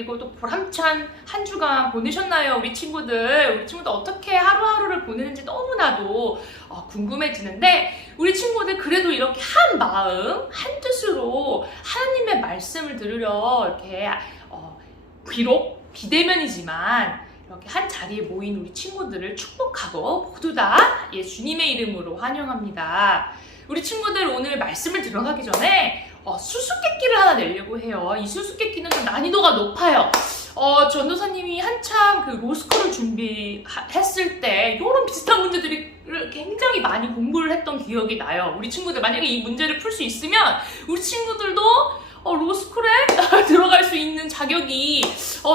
그리고 또 보람찬 한 주간 보내셨나요? 우리 친구들 어떻게 하루하루를 보내는지 너무나도 궁금해지는데, 우리 친구들 그래도 이렇게 한 마음 한 뜻으로 하나님의 말씀을 들으려 이렇게 비록 비대면이지만 이렇게 한 자리에 모인 우리 친구들을 축복하고 모두 다 주님의 이름으로 환영합니다. 우리 친구들 오늘 말씀을 들어가기 전에 수수께끼를 하나 내려고 해요. 이 수수께끼는 좀 난이도가 높아요. 전도사님이 한참 그 로스쿨을 준비했을 때 이런 비슷한 문제들을 굉장히 많이 공부를 했던 기억이 나요. 우리 친구들 만약에 이 문제를 풀 수 있으면 우리 친구들도 로스쿨에 들어갈 수 있는 자격이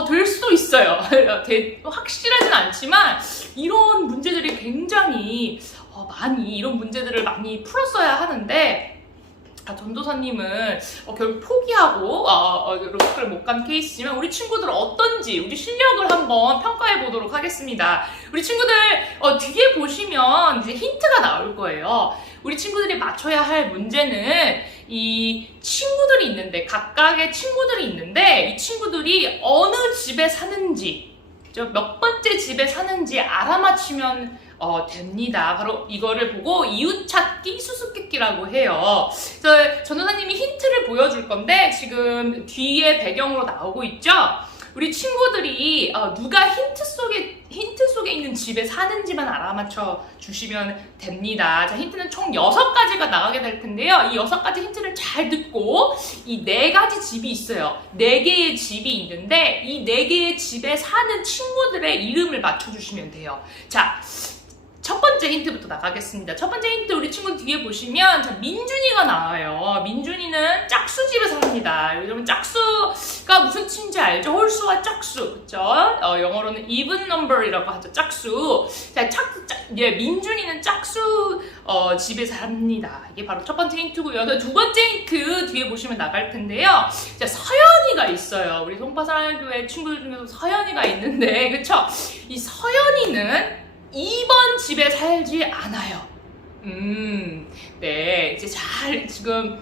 될 수도 있어요. 확실하진 않지만 이런 문제들이 굉장히 많이 이런 문제들을 많이 풀었어야 하는데, 전도사님은 결국 포기하고 로스쿨을 못 간 케이스지만 우리 친구들 어떤지 우리 실력을 한번 평가해 보도록 하겠습니다. 우리 친구들 뒤에 보시면 이제 힌트가 나올 거예요. 우리 친구들이 맞춰야 할 문제는 이 친구들이 있는데, 각각의 친구들이 있는데 이 친구들이 어느 집에 사는지, 몇 번째 집에 사는지 알아맞히면 됩니다. 바로 이거를 보고 이웃찾기 수수께끼라고 해요. 그래서 전도사님이 힌트를 보여줄 건데 지금 뒤에 배경으로 나오고 있죠? 우리 친구들이 누가 힌트 속에 있는 집에 사는지만 알아맞혀 주시면 됩니다. 자, 힌트는 총 6가지가 나가게 될 텐데요. 이 6가지 힌트를 잘 듣고 이 4가지 집이 있어요. 4개의 집이 있는데 이 4개의 집에 사는 친구들의 이름을 맞춰주시면 돼요. 자, 첫 번째 힌트부터 나가겠습니다. 첫 번째 힌트 우리 친구 뒤에 보시면 민준이가 나와요. 민준이는 짝수집에 삽니다. 여러분 짝수가 무슨 뜻인지 알죠? 홀수와 짝수, 그쵸? 영어로는 even number이라고 하죠. 짝수. 자, 민준이는 짝수 집에 삽니다. 이게 바로 첫 번째 힌트고요. 두 번째 힌트 뒤에 보시면 나갈 텐데요. 자, 서연이가 있어요. 우리 송파사랑교회 친구들 중에서 서연이가 있는데, 그쵸? 이 서연이는 2번 집에 살지 않아요. 네, 이제 잘 지금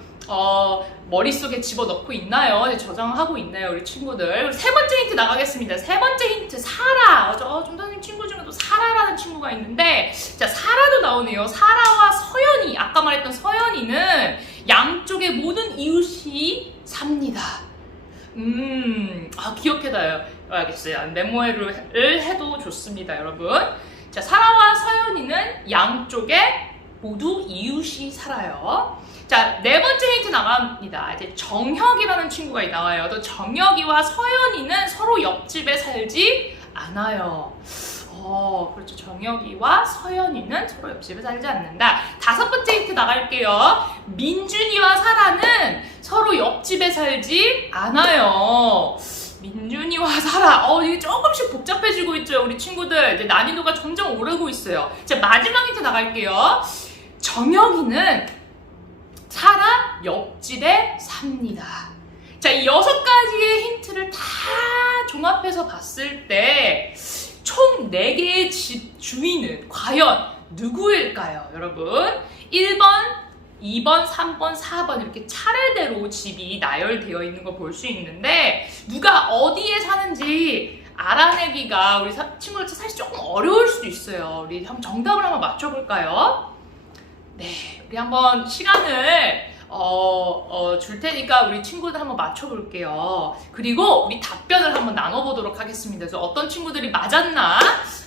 머릿속에 집어넣고 있나요? 이제 저장하고 있나요, 우리 친구들? 세 번째 힌트 나가겠습니다. 세 번째 힌트, 사라. 전도사님 친구 중에도 사라라는 친구가 있는데, 자, 사라도 나오네요. 사라와 서연이, 아까 말했던 서연이는 양쪽의 모든 이웃이 삽니다. 기억해둬요. 알겠어요. 메모를 해도 좋습니다, 여러분. 자, 사라와 서연이는 양쪽에 모두 이웃이 살아요. 자, 네 번째 힌트 나갑니다. 이제 정혁이라는 친구가 나와요. 또 정혁이와 서연이는 서로 옆집에 살지 않아요. 그렇죠. 정혁이와 서연이는 서로 옆집에 살지 않는다. 다섯 번째 힌트 나갈게요. 민준이와 사라는 서로 옆집에 살지 않아요. 민준이와 사라. 이게 조금씩 복잡해지고 있죠, 우리 친구들. 이제 난이도가 점점 오르고 있어요. 자, 마지막 힌트 나갈게요. 정혁이는 사라 옆집에 삽니다. 자, 이 6가지의 힌트를 다 종합해서 봤을 때 총 4개의 집 주인은 과연 누구일까요, 여러분? 1번, 2번, 3번, 4번 이렇게 차례대로 집이 나열되어 있는 거 볼 수 있는데, 누가 어디에 사는지 알아내기가 우리 친구들 사실 조금 어려울 수도 있어요. 우리 한번 정답을 한번 맞춰볼까요? 네, 우리 한번 시간을 줄 테니까 우리 친구들 한번 맞춰볼게요. 그리고 우리 답변을 한번 나눠보도록 하겠습니다. 그래서 어떤 친구들이 맞았나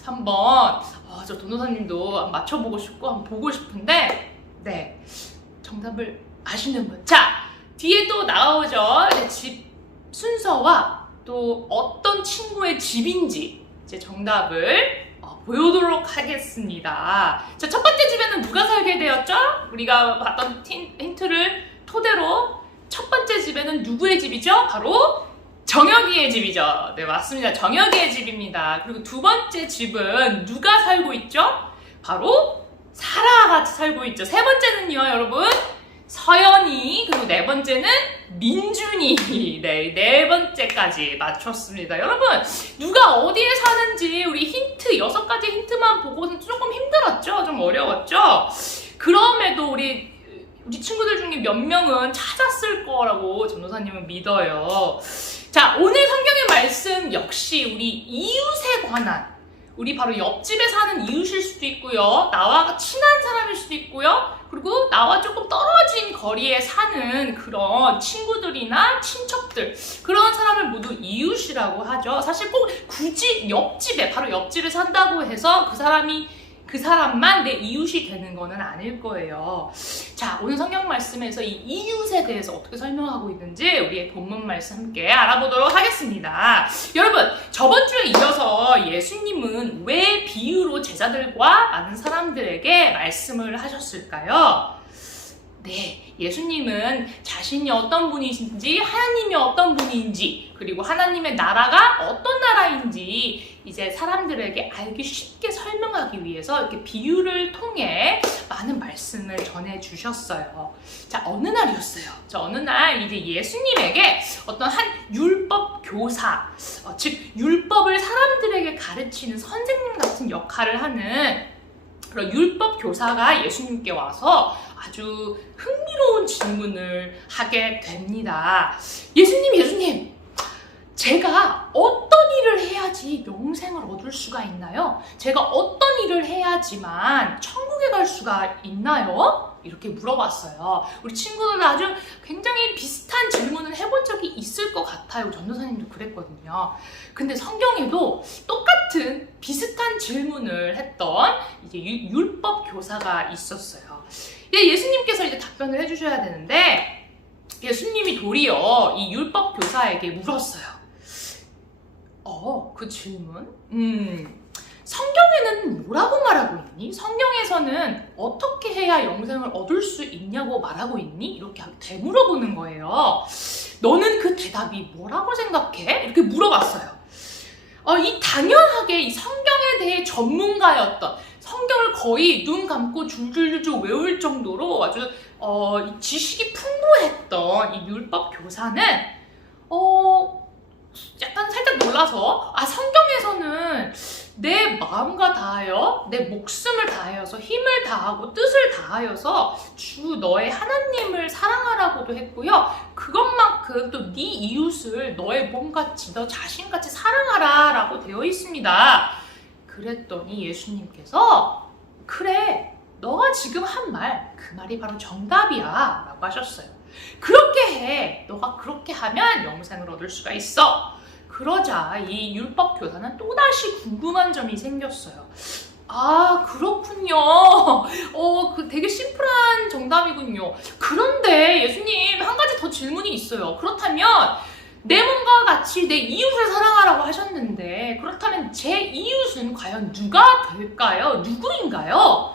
한번 저 도노사님도 한번 맞춰보고 싶고 한번 보고 싶은데, 네, 정답을 아시는 분. 자, 뒤에 또 나오죠. 집 순서와 또 어떤 친구의 집인지 이제 정답을 보여드리도록 하겠습니다. 자, 첫 번째 집에는 누가 살게 되었죠? 우리가 봤던 힌트를 토대로 첫 번째 집에는 누구의 집이죠? 바로 정혁이의 집이죠. 네, 맞습니다. 정혁이의 집입니다. 그리고 두 번째 집은 누가 살고 있죠? 바로 사라가 살고 있죠. 세 번째는요, 여러분, 서연이, 그리고 네 번째는 민준이. 네 번째까지 맞췄습니다. 여러분, 누가 어디에 사는지 우리 힌트 6가지 힌트만 보고는 조금 힘들었죠? 좀 어려웠죠? 그럼에도 우리 친구들 중에 몇 명은 찾았을 거라고 전도사님은 믿어요. 자, 오늘 성경의 말씀 역시 우리 이웃에 관한, 우리 바로 옆집에 사는 이웃일 수도 있고요. 나와 친한 사람일 수도 있고요. 그리고 나와 조금 떨어진 거리에 사는 그런 친구들이나 친척들, 그런 사람을 모두 이웃이라고 하죠. 사실 꼭 굳이 옆집에, 바로 옆집에 산다고 해서 그 사람만 내 이웃이 되는 거는 아닐 거예요. 자, 오늘 성경 말씀에서 이 이웃에 대해서 어떻게 설명하고 있는지 우리의 본문 말씀 함께 알아보도록 하겠습니다. 여러분, 저번 주에 이어서 예수님은 왜 비유로 제자들과 많은 사람들에게 말씀을 하셨을까요? 네, 예수님은 자신이 어떤 분이신지, 하나님이 어떤 분인지, 그리고 하나님의 나라가 어떤 나라인지 이제 사람들에게 알기 쉽게 설명하기 위해서 이렇게 비유를 통해 많은 말씀을 전해주셨어요. 자, 어느 날이었어요. 어느 날 이제 예수님에게 어떤 한 율법 교사, 즉 율법을 사람들에게 가르치는 선생님 같은 역할을 하는 그런 율법 교사가 예수님께 와서 아주 흥미로운 질문을 하게 됩니다. 예수님, 제가 어떤 일을 해야지 영생을 얻을 수가 있나요? 제가 어떤 일을 해야지만 천국에 갈 수가 있나요? 이렇게 물어봤어요. 우리 친구들 아주 굉장히 비슷한 질문을 해본 적이 있을 것 같아요. 전도사님도 그랬거든요. 근데 성경에도 똑같은 비슷한 질문을 했던 이제 율법 교사가 있었어요. 예수님께서 이제 답변을 해주셔야 되는데 예수님이 도리어 이 율법 교사에게 물었어요. 그 질문? 성경에는 뭐라고 말하고 있니? 성경에서는 어떻게 해야 영생을 얻을 수 있냐고 말하고 있니? 이렇게 되물어보는 거예요. 너는 그 대답이 뭐라고 생각해? 이렇게 물어봤어요. 이 당연하게 이 성경에 대해 전문가였던, 성경을 거의 눈 감고 줄줄줄 외울 정도로 아주 지식이 풍부했던 이 율법 교사는 약간 살짝 놀라서 성경에서는 내 마음과 다하여 내 목숨을 다하여서 힘을 다하고 뜻을 다하여서 주 너의 하나님을 사랑하라고도 했고요. 그것만큼 또 네 이웃을 너의 몸같이 너 자신같이 사랑하라 라고 되어 있습니다. 그랬더니 예수님께서 그래, 너가 지금 한 말, 그 말이 바로 정답이야 라고 하셨어요. 그렇게 해. 너가 그렇게 하면 영생을 얻을 수가 있어. 그러자 이 율법 교사는 또다시 궁금한 점이 생겼어요. 그렇군요. 되게 심플한 정답이군요. 그런데 예수님, 한 가지 더 질문이 있어요. 그렇다면 내 몸과 같이 내 이웃을 사랑하라고 하셨는데 그렇다면 제 이웃은 과연 누가 될까요? 누구인가요?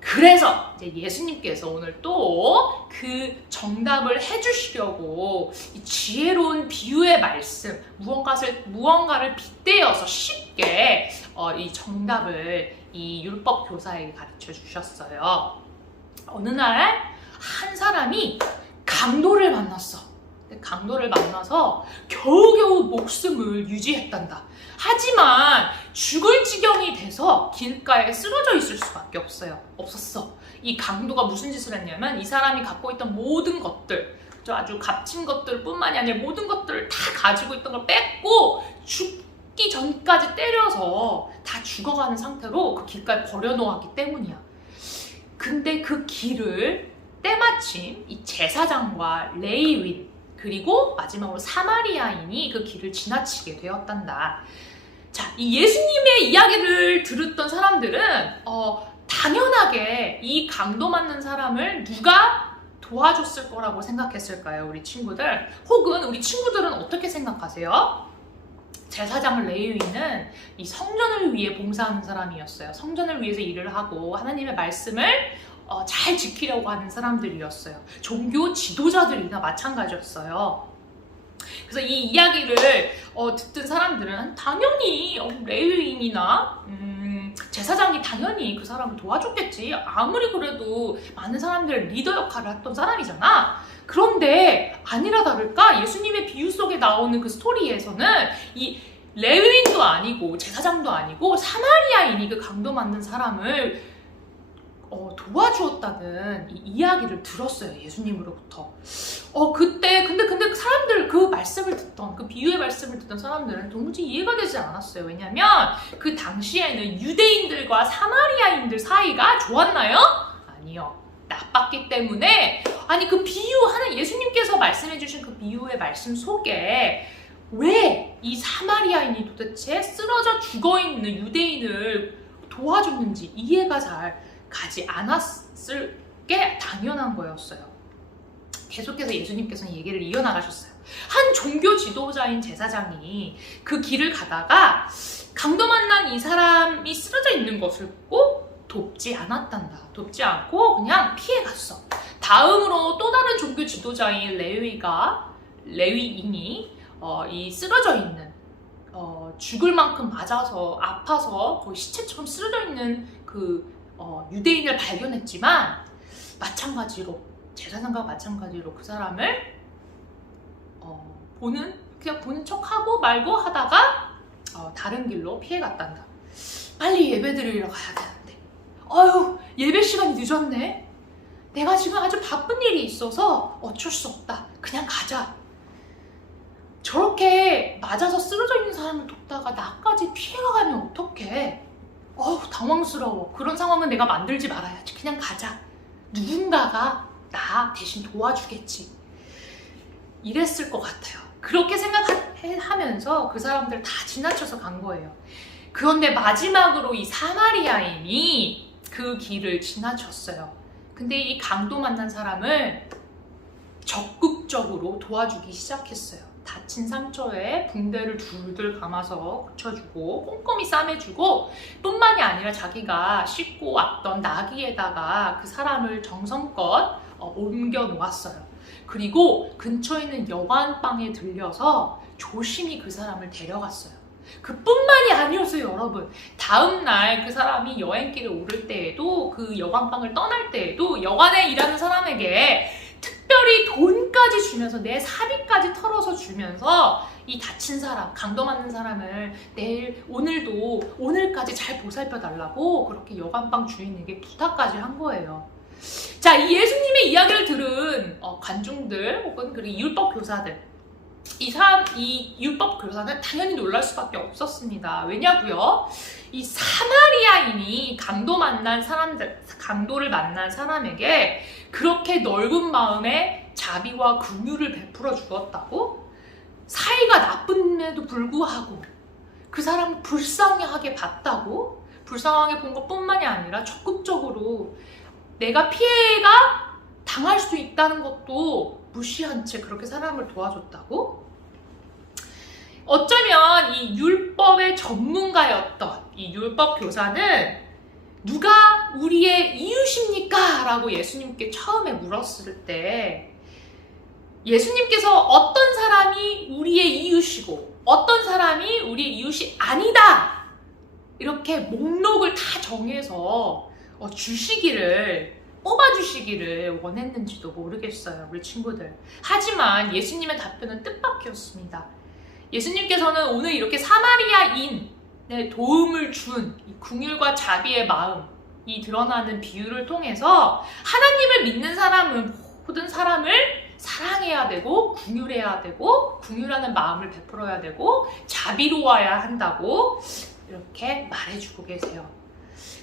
그래서 이제 예수님께서 오늘 또 그 정답을 해주시려고 이 지혜로운 비유의 말씀, 무언가를 빗대어서 쉽게 이 정답을 이 율법 교사에게 가르쳐 주셨어요. 어느 날 한 사람이 강도를 만났어. 강도를 만나서 겨우겨우 목숨을 유지했단다. 하지만 죽을 지경이 돼서 길가에 쓰러져 있을 수밖에 없었어. 이 강도가 무슨 짓을 했냐면 이 사람이 갖고 있던 모든 것들, 아주 값진 것들 뿐만이 아니라 모든 것들을 다 가지고 있던 걸 뺏고 죽기 전까지 때려서 다 죽어가는 상태로 그 길가에 버려놓았기 때문이야. 근데 그 길을 때마침 이 제사장과 레위인 그리고 마지막으로 사마리아인이 그 길을 지나치게 되었단다. 자, 이 예수님의 이야기를 들었던 사람들은 당연하게 이 강도 맞는 사람을 누가 도와줬을 거라고 생각했을까요? 우리 친구들. 혹은 우리 친구들은 어떻게 생각하세요? 제사장 레위인은 이 성전을 위해 봉사하는 사람이었어요. 성전을 위해서 일을 하고 하나님의 말씀을 잘 지키려고 하는 사람들이었어요. 종교 지도자들이나 마찬가지였어요. 그래서 이 이야기를 듣던 사람들은 당연히 레위인이나 제사장이 당연히 그 사람을 도와줬겠지. 아무리 그래도 많은 사람들 리더 역할을 했던 사람이잖아. 그런데 아니라 다를까 예수님의 비유 속에 나오는 그 스토리에서는 이 레위인도 아니고 제사장도 아니고 사마리아인이 그 강도 맞는 사람을 도와주었다는 이 이야기를 들었어요. 예수님으로부터. 근데 그 사람들, 그 말씀을 듣던, 그 비유의 말씀을 듣던 사람들은 도무지 이해가 되지 않았어요. 왜냐면 그 당시에는 유대인들과 사마리아인들 사이가 좋았나요? 아니요. 나빴기 때문에, 아니 그 비유하는 예수님께서 말씀해주신 그 비유의 말씀 속에 왜 이 사마리아인이 도대체 쓰러져 죽어있는 유대인을 도와줬는지 이해가 잘 가지 않았을 게 당연한 거였어요. 계속해서 예수님께서는 얘기를 이어나가셨어요. 한 종교 지도자인 제사장이 그 길을 가다가 강도 만난 이 사람이 쓰러져 있는 것을 꼭 돕지 않았단다. 돕지 않고 그냥 피해갔어. 다음으로 또 다른 종교 지도자인 레위인이 이 쓰러져 있는 죽을 만큼 맞아서 아파서 거의 시체처럼 쓰러져 있는 그 유대인을 발견했지만 마찬가지로 제사장과 마찬가지로 그 사람을 그냥 보는 척하고 말고 하다가 다른 길로 피해갔단다. 빨리 예배 드리러 가야 되는데 예배 시간이 늦었네. 내가 지금 아주 바쁜 일이 있어서 어쩔 수 없다. 그냥 가자. 저렇게 맞아서 쓰러져 있는 사람을 돕다가 나까지 피해가 가면 어떡해. 당황스러워. 그런 상황은 내가 만들지 말아야지. 그냥 가자. 누군가가 나 대신 도와주겠지. 이랬을 것 같아요. 그렇게 생각하면서 그 사람들 다 지나쳐서 간 거예요. 그런데 마지막으로 이 사마리아인이 그 길을 지나쳤어요. 근데 이 강도 만난 사람을 적극적으로 도와주기 시작했어요. 다친 상처에 붕대를 둘둘 감아서 붙여주고 꼼꼼히 싸매주고 뿐만이 아니라 자기가 싣고 왔던 나귀에다가 그 사람을 정성껏 옮겨 놓았어요. 그리고 근처에 있는 여관방에 들려서 조심히 그 사람을 데려갔어요. 그뿐만이 아니었어요, 여러분. 다음날 그 사람이 여행길에 오를 때에도 그 여관방을 떠날 때에도 여관에 일하는 사람에게 특별히 돈까지 주면서 내 사비까지 털어서 주면서 이 다친 사람, 강도 맞는 사람을 오늘까지 잘 보살펴 달라고 그렇게 여관방 주인에게 부탁까지 한 거예요. 자, 이 예수님의 이야기를 들은 관중들 혹은 그리고 율법 교사들, 이 율법 교사는 당연히 놀랄 수밖에 없었습니다. 왜냐고요? 이 사마리아인이 강도를 만난 사람에게 그렇게 넓은 마음에 자비와 긍휼을 베풀어 주었다고? 사이가 나쁨에도 불구하고 그 사람을 불쌍하게 봤다고? 불쌍하게 본 것뿐만이 아니라 적극적으로 내가 피해가 당할 수 있다는 것도 무시한 채 그렇게 사람을 도와줬다고? 어쩌면 이 율법의 전문가였던 이 율법 교사는 누가 우리의 이웃입니까? 라고 예수님께 처음에 물었을 때 예수님께서 어떤 사람이 우리의 이웃이고 어떤 사람이 우리의 이웃이 아니다! 이렇게 목록을 다 정해서 뽑아주시기를 원했는지도 모르겠어요, 우리 친구들. 하지만 예수님의 답변은 뜻밖이었습니다. 예수님께서는 오늘 이렇게 사마리아인의 도움을 준 이 긍휼과 자비의 마음이 드러나는 비유를 통해서 하나님을 믿는 사람은 모든 사람을 사랑해야 되고 긍휼해야 되고 긍휼하는 마음을 베풀어야 되고 자비로워야 한다고 이렇게 말해주고 계세요.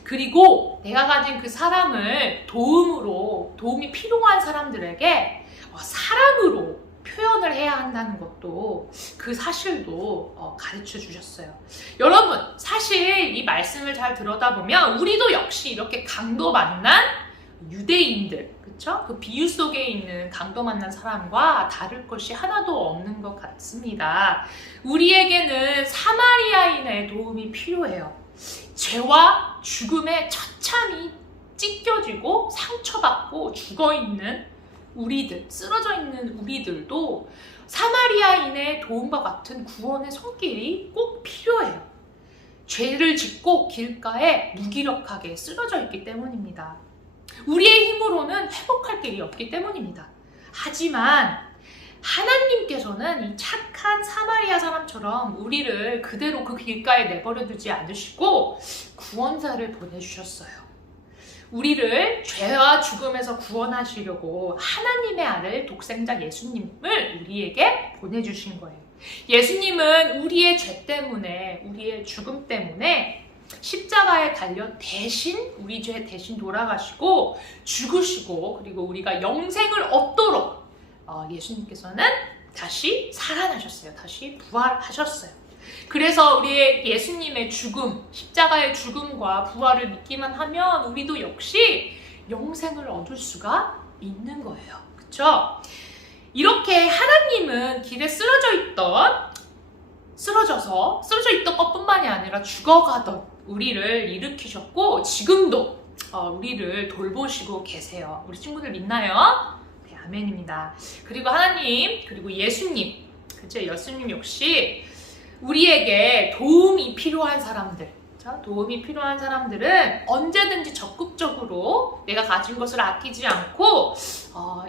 그리고 내가 가진 그 사람을 도움이 필요한 사람들에게 사랑으로 표현을 해야 한다는 것도 그 사실도 가르쳐 주셨어요. 여러분, 사실 이 말씀을 잘 들여다보면 우리도 역시 이렇게 강도 만난 유대인들, 그쵸? 그 비유 속에 있는 강도 만난 사람과 다를 것이 하나도 없는 것 같습니다. 우리에게는 사마리아인의 도움이 필요해요. 죄와 죽음에 처참히 찢겨지고 상처받고 죽어있는 우리들, 쓰러져 있는 우리들도 사마리아인의 도움과 같은 구원의 손길이 꼭 필요해요. 죄를 짓고 길가에 무기력하게 쓰러져 있기 때문입니다. 우리의 힘으로는 회복할 길이 없기 때문입니다. 하지만 하나님께서는 이 착한 사마리아 사람처럼 우리를 그대로 그 길가에 내버려 두지 않으시고 구원자를 보내주셨어요. 우리를 죄와 죽음에서 구원하시려고 하나님의 아들 독생자 예수님을 우리에게 보내주신 거예요. 예수님은 우리의 죄 때문에, 우리의 죽음 때문에 십자가에 달려 대신, 우리 죄 대신 돌아가시고 죽으시고, 그리고 우리가 영생을 얻도록 예수님께서는 다시 살아나셨어요. 다시 부활하셨어요. 그래서 우리의 예수님의 죽음, 십자가의 죽음과 부활을 믿기만 하면 우리도 역시 영생을 얻을 수가 있는 거예요. 그쵸? 이렇게 하나님은 길에 쓰러져 있던 것뿐만이 아니라 죽어가던 우리를 일으키셨고, 지금도 우리를 돌보시고 계세요. 우리 친구들 믿나요? 네, 아멘입니다. 그리고 하나님, 그리고 예수님, 그쵸? 예수님 역시 우리에게 도움이 필요한 사람들은 언제든지 적극적으로 내가 가진 것을 아끼지 않고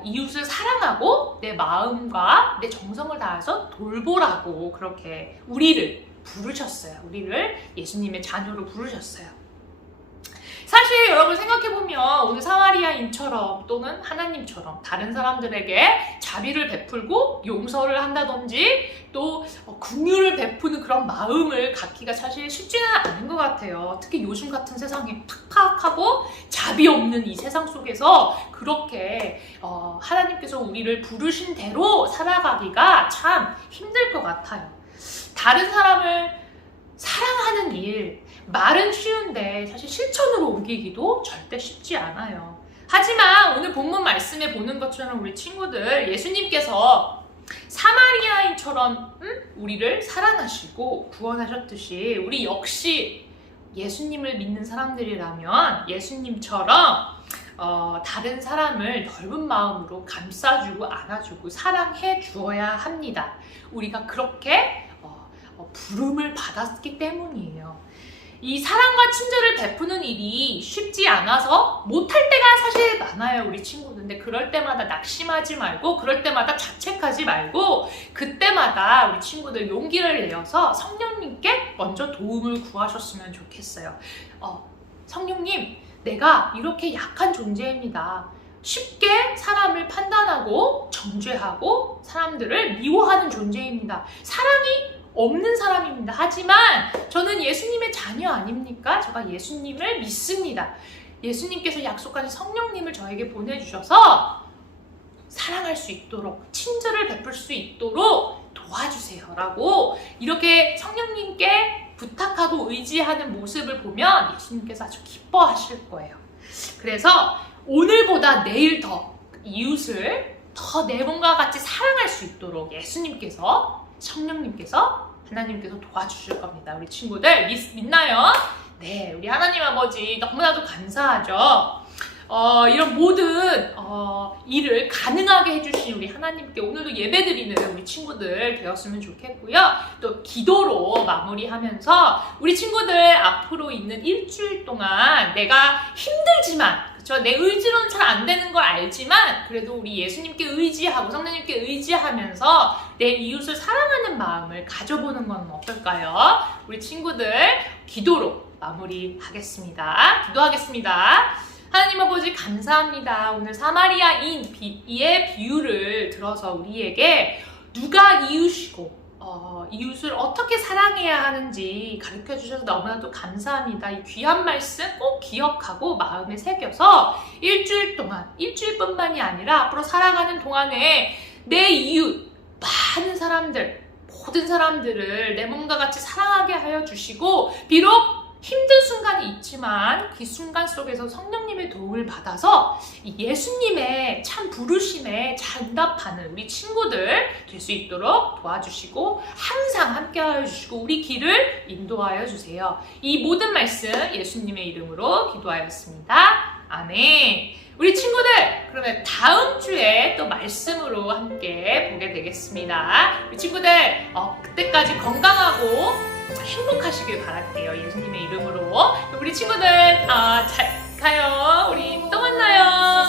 이웃을 사랑하고 내 마음과 내 정성을 다해서 돌보라고 그렇게 우리를 부르셨어요. 우리를 예수님의 자녀로 부르셨어요. 사실 여러분 생각해보면 오늘 사마리아인처럼 또는 하나님처럼 다른 사람들에게 자비를 베풀고 용서를 한다든지 또 긍휼을 베푸는 그런 마음을 갖기가 사실 쉽지는 않은 것 같아요. 특히 요즘 같은 세상에 팍팍하고 자비 없는 이 세상 속에서 그렇게 하나님께서 우리를 부르신 대로 살아가기가 참 힘들 것 같아요. 다른 사람을 사랑하는 일, 말은 쉬운데 사실 실천으로 옮기기도 절대 쉽지 않아요. 하지만 오늘 본문 말씀에 보는 것처럼 우리 친구들, 예수님께서 사마리아인처럼 우리를 사랑하시고 구원하셨듯이 우리 역시 예수님을 믿는 사람들이라면 예수님처럼 다른 사람을 넓은 마음으로 감싸주고 안아주고 사랑해 주어야 합니다. 우리가 그렇게 부름을 받았기 때문이에요. 이 사랑과 친절을 베푸는 일이 쉽지 않아서 못할 때가 사실 많아요, 우리 친구들. 근데 그럴 때마다 낙심하지 말고, 그럴 때마다 자책하지 말고, 그때마다 우리 친구들 용기를 내어서 성령님께 먼저 도움을 구하셨으면 좋겠어요. 성령님, 내가 이렇게 약한 존재입니다. 쉽게 사람을 판단하고 정죄하고 사람들을 미워하는 존재입니다. 사랑이 없는 사람입니다. 하지만 저는 예수님의 자녀 아닙니까? 제가 예수님을 믿습니다. 예수님께서 약속하신 성령님을 저에게 보내주셔서 사랑할 수 있도록, 친절을 베풀 수 있도록 도와주세요 라고 이렇게 성령님께 부탁하고 의지하는 모습을 보면 예수님께서 아주 기뻐하실 거예요. 그래서 오늘보다 내일 더 이웃을 더 내 몸과 같이 사랑할 수 있도록 예수님께서, 성령님께서, 하나님께서 도와주실 겁니다. 우리 친구들 믿나요? 네, 우리 하나님 아버지 너무나도 감사하죠. 이런 모든 일을 가능하게 해주신 우리 하나님께 오늘도 예배드리는 우리 친구들 되었으면 좋겠고요. 또 기도로 마무리하면서 우리 친구들 앞으로 있는 일주일 동안 내가 힘들지만, 그쵸? 내 의지로는 잘 안 되는 걸 알지만 그래도 우리 예수님께 의지하고 성령님께 의지하면서 내 이웃을 사랑하는 마음을 가져보는 건 어떨까요? 우리 친구들 기도로 마무리하겠습니다. 기도하겠습니다. 하나님 아버지 감사합니다. 오늘 사마리아인의 비유를 들어서 우리에게 누가 이웃이고 이웃을 어떻게 사랑해야 하는지 가르쳐 주셔서 너무나도 감사합니다. 이 귀한 말씀 꼭 기억하고 마음에 새겨서 일주일 동안, 일주일뿐만이 아니라 앞으로 살아가는 동안에 내 이웃, 많은 사람들, 모든 사람들을 내 몸과 같이 사랑하게 하여 주시고, 비록 힘든 순간이 있지만 그 순간 속에서 성령님의 도움을 받아서 예수님의 참 부르심에 잘 응답하는 우리 친구들 될 수 있도록 도와주시고 항상 함께하여 주시고 우리 길을 인도하여 주세요. 이 모든 말씀 예수님의 이름으로 기도하였습니다. 아멘. 우리 친구들, 그러면 다음 주에 또 말씀으로 함께 보게 되겠습니다. 우리 친구들 그때까지 건강하고 행복하시길 바랄게요. 예수님의 이름으로. 우리 친구들 잘 가요. 우리 또 만나요.